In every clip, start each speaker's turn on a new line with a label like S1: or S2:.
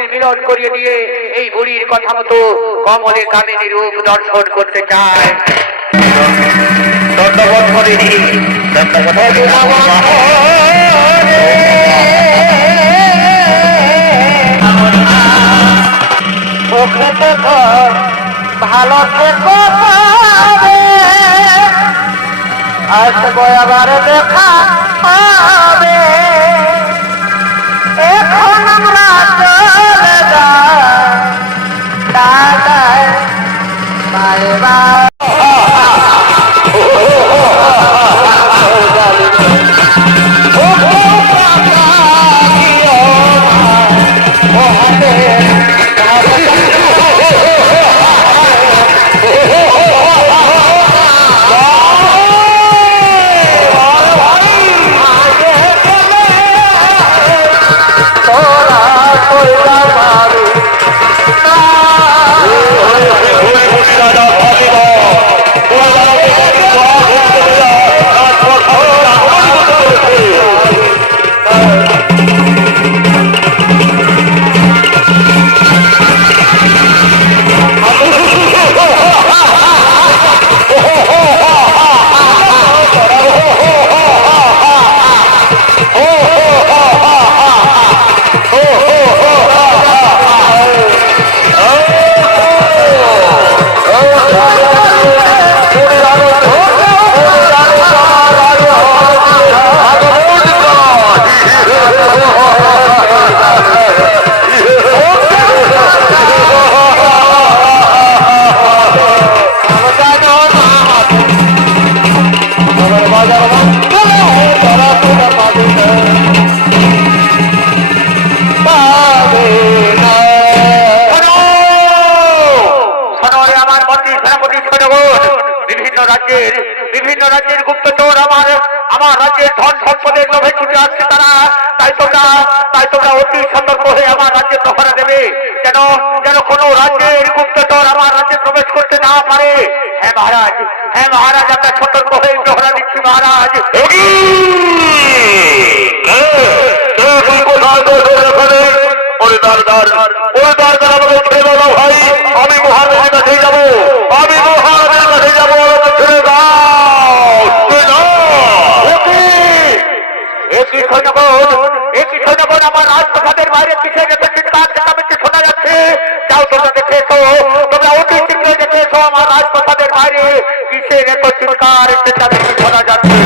S1: পুত্রের মিলন করিয়ে দিয়ে এই বুড়ির কথা মতো কমলে কামিনী রূপ দর্শন করতে
S2: দণ্ডবোধ করে
S1: ভালো থেকো আসব আবার দেখা হবে চলে সদরে চিৎকার চেঁচামেচি শোনা যাচ্ছে।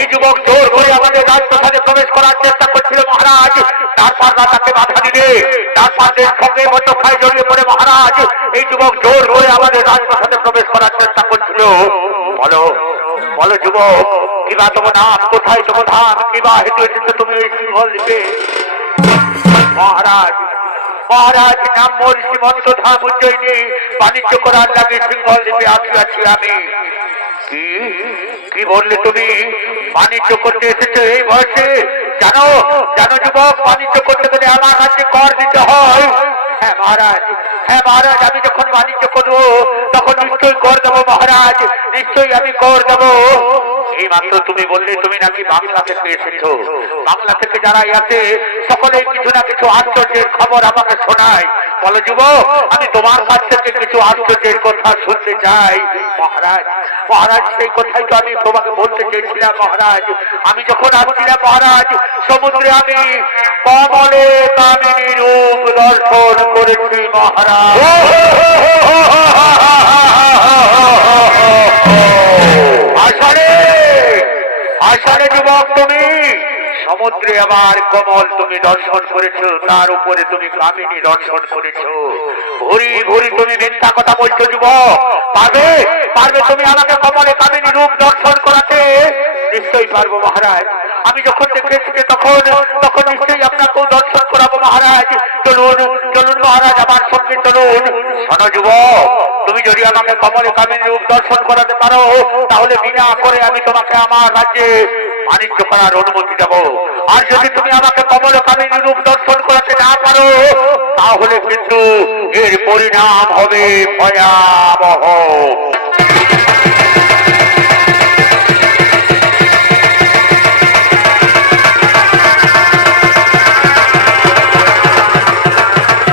S1: এই যুবক জোর করে আমাদের রাজপ্রসাদে প্রবেশ করার চেষ্টা করছিল মহারাজ। তারপর তাকে বাধা দিলে তারপর দেশ সঙ্গে মধ্যখায় জড়িয়ে পড়ে মহারাজ। এই যুবক জোর করে আমাদের রাজপ্রসাদে প্রবেশ করার চেষ্টা করছিল। যুবক কিবা তোমার কোথায় তোমার কিবা হেঁটে এসেছ তুমি এই সিংহল দ্বীপে মহারাজ মহারাজ, নাম মোর সীমন্ত ধাম উজ্জয়িনী, বাণিজ্য করার লাগে সিংহল দ্বীপে আসিয়াছি আমি। কি? বললে তুমি? বাণিজ্য করতে এসেছ এই বয়সে? জানো জানো যুবক, বাণিজ্য করতে গেলে আমার রাজ্যে কর দিতে হয়। হ্যাঁ মহারাজ হ্যাঁ মহারাজ, আমি যখন বাণিজ্য করব, তখন নিশ্চয়ই নিশ্চয়ই আমি কর দেবো। এই মাত্র তুমি বললে, তুমি নাকি বাংলা থেকে এসেছ। বাংলা থেকে যারা আছে, সকলেই কিছু না কিছু আশ্চর্যের খবর আমাকে শোনায়। বলো যুবক, আমি তোমার কাছ থেকে কিছু আশ্চর্যের কথা শুনতে চাই। মহারাজ মহারাজ, সেই কথাই তো আমি তোমাকে বলতে চেয়েছিলাম, মহারাজ। আমি যখন আসছিলাম, মহারাজ, সমুদ্রে আমি কমলে কামিনী রূপ দর্শন করেছি, মহারাজ। তুমি, সমুদ্রে আবার কমল তুমি দর্শন করেছ, তার উপরে তুমি কামিনী দর্শন করেছ। ভুরি ভুরি তুমি মিথ্যা কথা বলছো যুবক, পারবে? পারবে তুমি আমাকে কমলে কামিনী রূপ দর্শন করাতে? নিশ্চয়ই পারব মহারাজ। আমি যখন দেখেছি তখন তখন নিশ্চয়ই আপনাকেও দর্শন করাবো মহারাজ। চলুন চলুন মহারাজ, আমার সঙ্গে চলুন। শোনো যুবক, তুমি যদি আমাকে কমলে কামিন রূপ দর্শন করাতে পারো, তাহলে বিনা করে আমি তোমাকে আমার রাজ্যে বাণিজ্য করার অনুমতি দেব। আর যদি তুমি আমাকে কমল কামিন রূপ দর্শন করাতে না পারো, তাহলে কিন্তু এর পরিণাম হবে ভয়াবহ।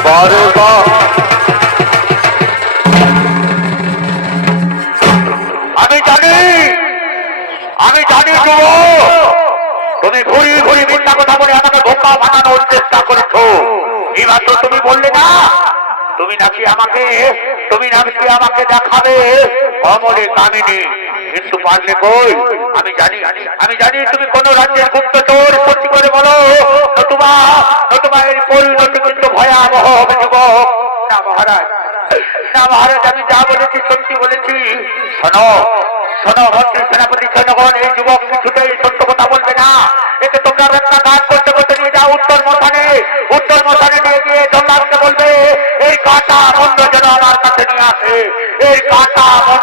S2: বারে
S1: আমি জানি আমি জানি তুমি ঘুরি ঘুরি মিথ্যা কথা বলে আমাকে ধোকা বানানোর চেষ্টা করেছ। এবার তো তুমি বললে না, তুমি নাকি আমাকে, তুমি নাকি আমাকে দেখাবে অমরে কামিনী কিন্তু পারলে কই? আমি জানি আমি জানি তুমি কোন রাজ্যের গুপ্তচর বলেছি সত্যি বলেছি শোনো শোনো মন্ত্রী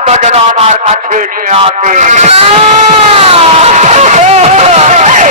S1: বন্ধ যেন আমার কাছে নিয়ে আসে। এই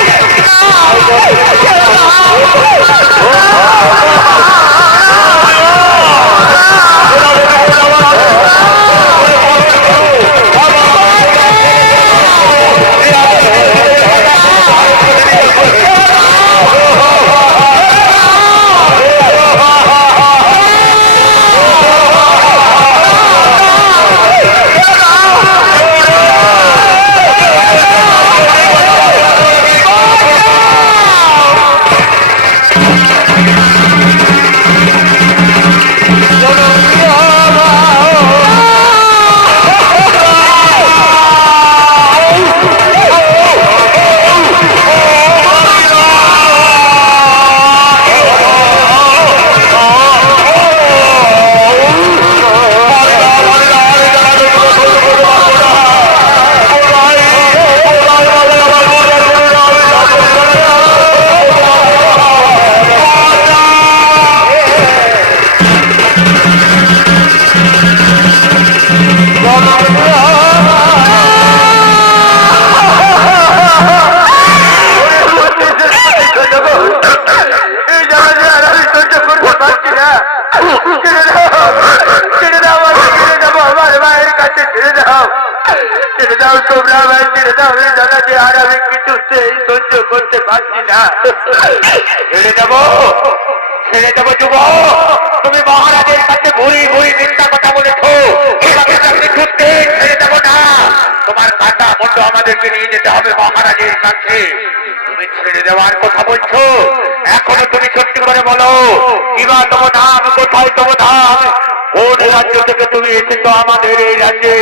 S1: তুমি এসেছ আমাদের এই রাজ্যে।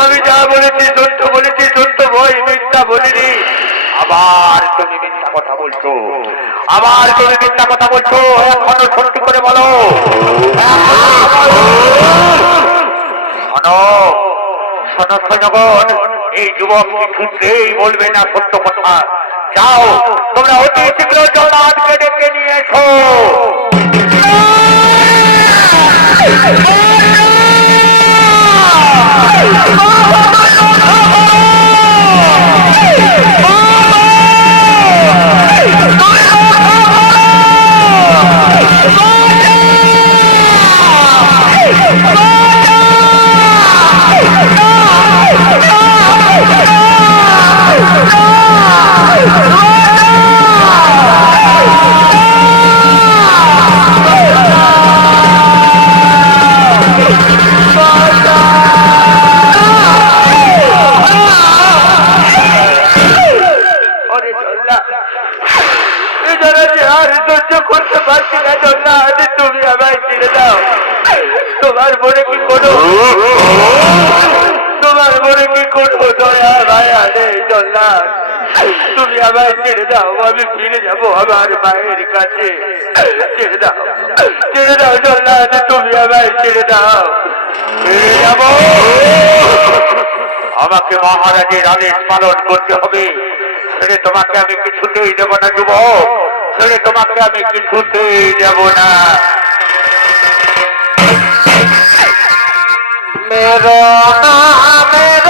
S2: আমি যা বলেছি সত্য বলেছি, সত্য বই মিথ্যা বলিনি।
S1: আবার তুমি মিথ্যা কথা বলছো। আবার তুমি মিথ্যা কথা বলছো। এখনও সত্যি করে বলো। শোনো শোনো এই যুবক কিছুতেই বলবে না সত্য কথা? যাও তোমরা অতি শীঘ্র জল্লাদকে ডেকে নিয়ে এসো।
S2: ওরে আমার মায়ের কাছে। ছেড়ে দাও। ছেড়ে দাও দোল্লা তুমি আমায় ছেড়ে দাও।
S1: ফিরে যাব। আমাকে মহারাজের আদেশ পালন করতে হবে। ছেড়ে তোমাকে আমি কিছুতেই দেব না যুব ছেড়ে তোমাকে আমি কিছুতেই দেব না। মেরো না, মেরো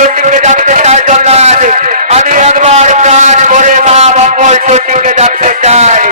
S1: সচিবকে ডাকতে চাই জল্লাদ। আমি একবার কাজ করে মা মঙ্গল সচিবকে ডাকতে চাই।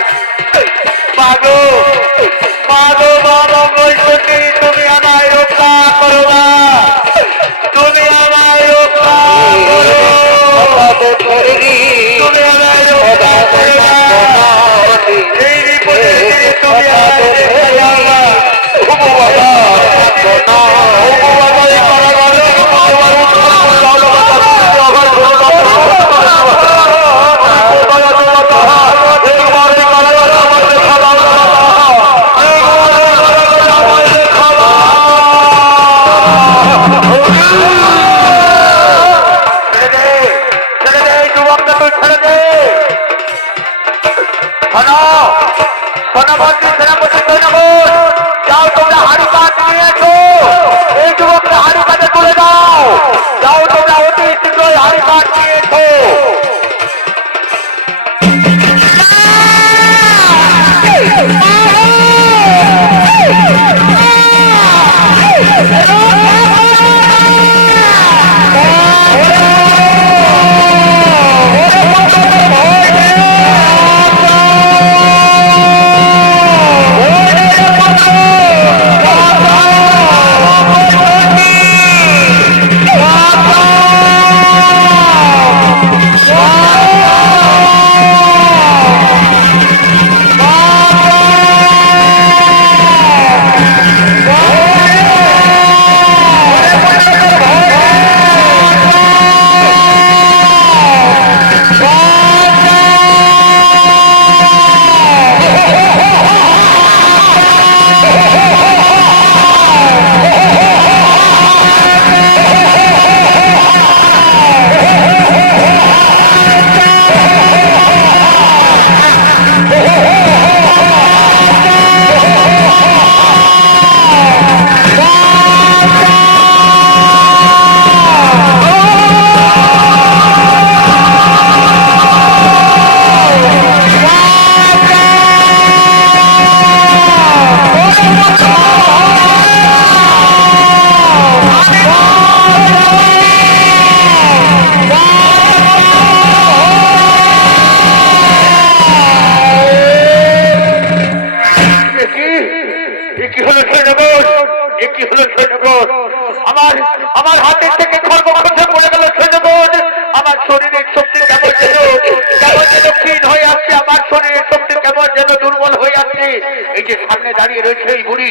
S1: দাঁড়িয়ে রয়েছে এই বুড়ি।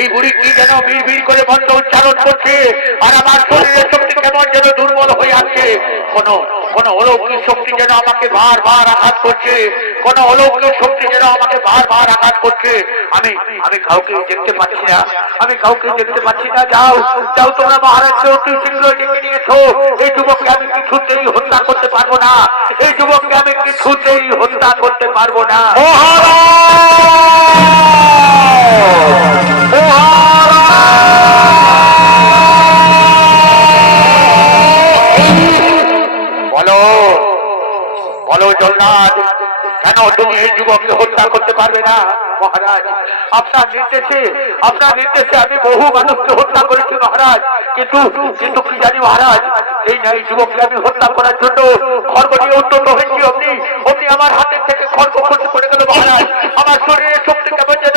S1: এই বুড়ি কি যেন বিড় বিড় করে মন্ত্র উচ্চারণ করছে আর আমার শরীরের শক্তি কেমন যেন দুর্বল হয়ে আছে কোন কোন অলৌকিক শক্তি যেন আমাকে বারবার আঘাত করছে। কোন অলৌকিক শক্তি যেন আমাকে বারবার আঘাত করছে। আমি আমি কাউকে দেখতে পাচ্ছি না। আমি কাউকে দেখতে পাচ্ছি না। যাও যাও তোমরা মহারাজকে অতি শীঘ্রই ডেকে নিয়েছো এই যুবককে আমি কিছুতেই হত্যা করতে পারব না। এই যুবককে আমি কিছুতেই হত্যা করতে পারব না। বলো বলো জগন্নাথ কেন তুমি এই যুবককে হত্যা করতে পারবে না? মহারাজ, আপনার নির্দেশে আপনার নির্দেশে আমি বহু মানুষকে হত্যা করেছি মহারাজ। কিন্তু কিন্তু কি জানি মহারাজ, এই নারী যুবককে আমি হত্যা করার জন্য খর্গ নিয়ে উদ্যত হয়েছি অমনি অমনি আমার হাতের থেকে খর্গ খসে পড়ে গেল মহারাজ। আমার শরীরে শক্তি কেমন যেন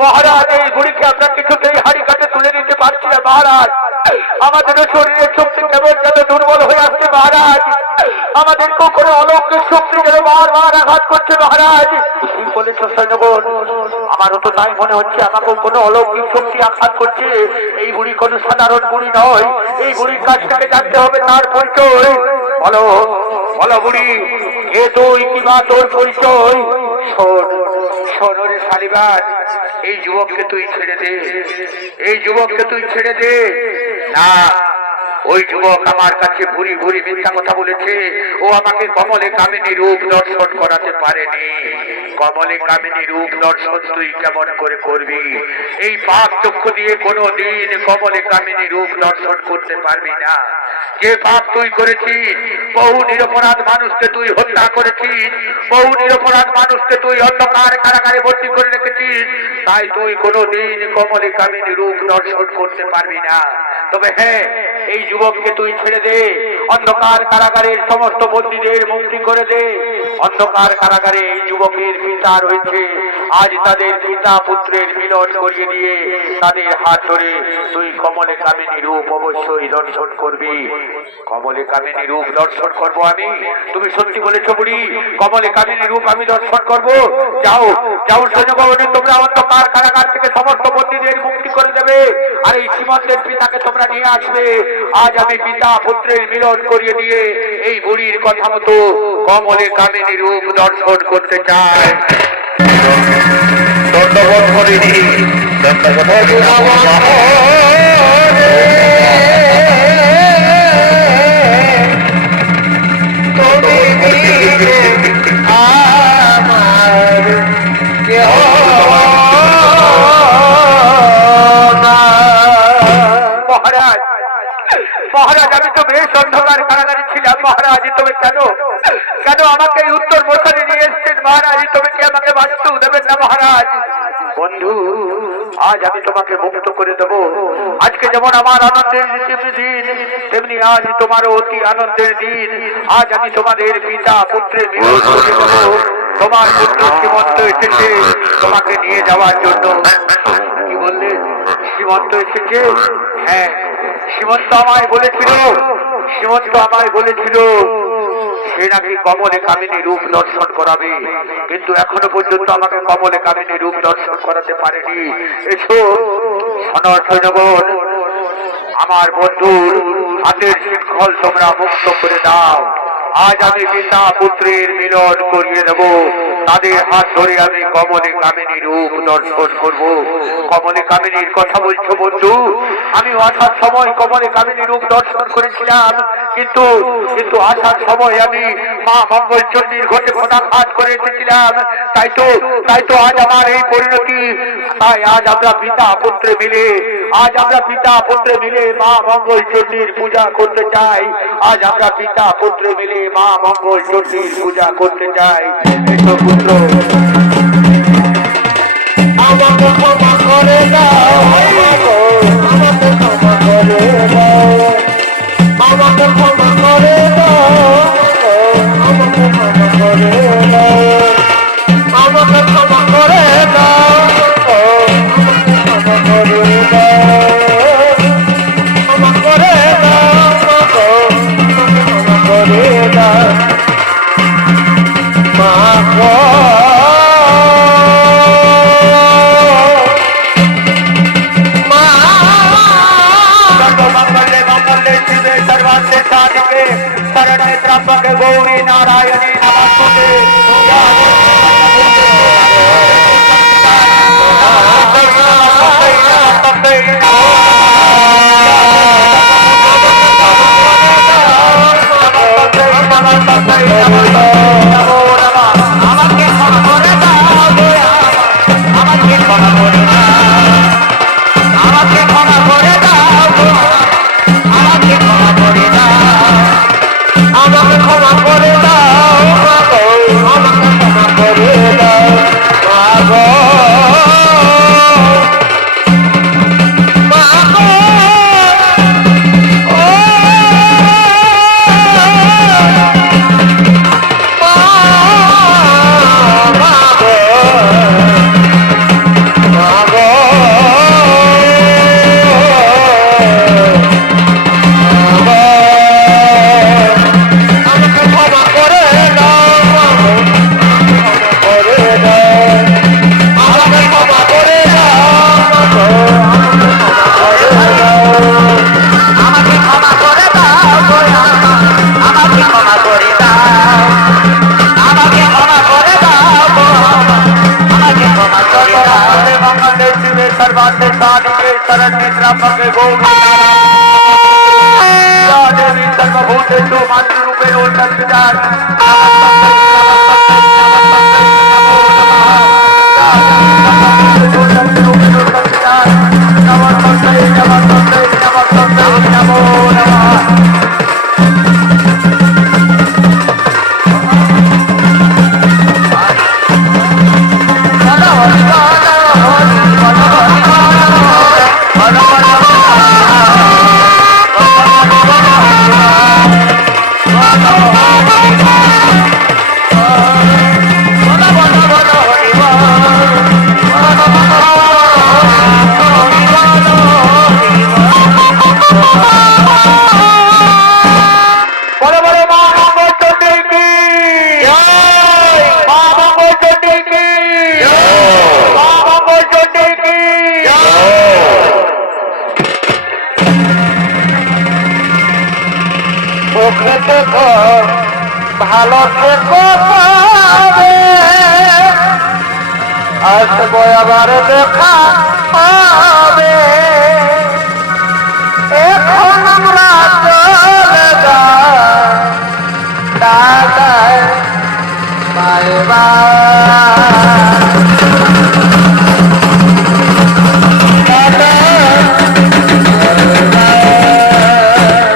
S1: মহারাজ এই বুড়িকে আমরা কিছুতেই হাড়ি কাটে তুলে নিতে পারছি না, মহারাজ। আমাদের শরীরের শক্তি কেবল যেন দুর্বল হয়ে আসছে, মহারাজ। আমাদের কোনো অলৌকিক শক্তি যেন বারবার আঘাত করছে, মহারাজ। আমারও তো তাই মনে হচ্ছে, আমাকেও কোনো অলৌকিক শক্তি আঘাত করছে। এই বুড়ি কোনো সাধারণ বুড়ি নয়। এই বুড়ির কাছ থেকে জানতে হবে তার পরিচয়। বলো বলো বুড়ি এ তুই কিবা তোর পরিচয়? শোন শোনরে শালিবান এই যুবককে তুই ছেড়ে দে। এই যুবককে তুই ছেড়ে দে। না ওই যুবক আমার কাছে ভুরি ভুরি মিথ্যা কথা বলেছে। ও আমাকে কমলে কামিনী রূপ দর্শন করাতে পারেনি। কমলে কামিনী রূপ দর্শন তুই কেমন করে করবি? এই পাপ চক্ষু দিয়ে কোনো দিন কমলে কামিনী রূপ দর্শন করতে পারবি না। যে পাপ তুই করেছিস, বহু নিরপরাধ মানুষকে তুই হত্যা করেছিস, বহু নিরপরাধ মানুষকে তুই অন্ধকার কারাগারে ভর্তি করে রেখেছিস, তাই তুই কোনো দিন কমলে কামিনী রূপ দর্শন করতে পারবি না। তবে হ্যাঁ এই যুবককে তুই ছেড়ে দে। অন্ধকার কারাগারের সমস্ত বন্দীদের মুক্তি করে দে। অন্ধকার কারাগারে এই যুবকের পিতা রয়েছে আজ তাদের পিতা পুত্রের মিলন করিয়ে দিয়ে তাদের হাত ধরে তুই কমলে কামিনী রূপ অবশ্যই দর্শন করবি। কমলে কামিনী রূপ দর্শন করব আমি। তুমি সত্যি বলেছ বুড়ি, কমলে কামিনী রূপ আমি দর্শন করব। যাও যাও সৈন্যগণে তোমরা অন্ধকার কারাগার থেকে সমস্ত বন্দীদের মুক্তি করে দেবে। আর এই সীমন্তের পিতাকে তোমরা নিয়ে আসবে। আজ আমি পিতা পুত্রের মিলন করিয়ে দিয়ে এই বুড়ির কথা মতো কমলে কামিনী রূপ দর্শন করতে চাই। দণ্ডবোধ করিনি মহারাজ মহারাজ, আমি তো বেশ অন্ধকার কারাগারে ছিলাম। মহারাজ তবে কেন? কেন আমাকে এই উত্তর মোশনে নিয়ে এসছেন মহারাজ তবে কি আমাকে বাঁচতেও দেবেন না মহারাজ? বন্ধু, আজ আমি তোমাকে মুক্ত করে দেব। আজকে যেমন আমার আনন্দের দিন, তেমনি আজ তোমার অতি আনন্দের দিন। আজ আমি তোমাদের পিতা, পুত্রের তোমার পুত্র সীমন্ত এসেছে, তোমাকে নিয়ে যাওয়ার জন্য। কি বললে? সীমন্ত এসেছে? হ্যাঁ শ্রীমন্ত আমায় বলেছিল, শ্রীমন্ত আমায় বলেছিল সে নাকি কমলে কামিনী রূপ দর্শন করাবে। কিন্তু এখনও পর্যন্ত আমাকে কমলে কামিনী রূপ দর্শন করাতে পারেনি। এসো, সনর আমার বন্ধুর হাতের শৃঙ্খল তোমরা মুক্ত করে দাও। আজ আমি পিতা পুত্রের মিলন করিয়ে দেব। তাদের হাত ধরে আমি কমলে কামিনীর রূপ দর্শন করব। কমলে কামিনীর কথা বলছো বন্ধু? আমি আসার সময় কমলে কামিনীর রূপ দর্শন করেছিলাম। কিন্তু কিন্তু আসার সময় আমি মা মঙ্গল চণ্ডীর ঘটে ঘটাঘাত করে এসেছিলাম। তাই তো তাই তো আজ আমার এই পরিণতি। তাই আজ আমরা পিতা পুত্রে মিলে আজ আমরা পিতা পুত্রে মিলে মা মঙ্গল চণ্ডীর পূজা করতে চাই। আজ আমরা পিতা পুত্রে মিলে মা মঙ্গল চণ্ডীর পূজা করতে চাই। পুত্র।
S2: আমাকে ক্ষমা করে করে আমাকে ক্ষমা করে দাও। আমাকে ক্ষমা করে দাও।
S1: પગ ગોગેવી
S2: તર્મ ભૂતે તો માતૃ રૂપે ઓ તત્વિદાન Oh, my God.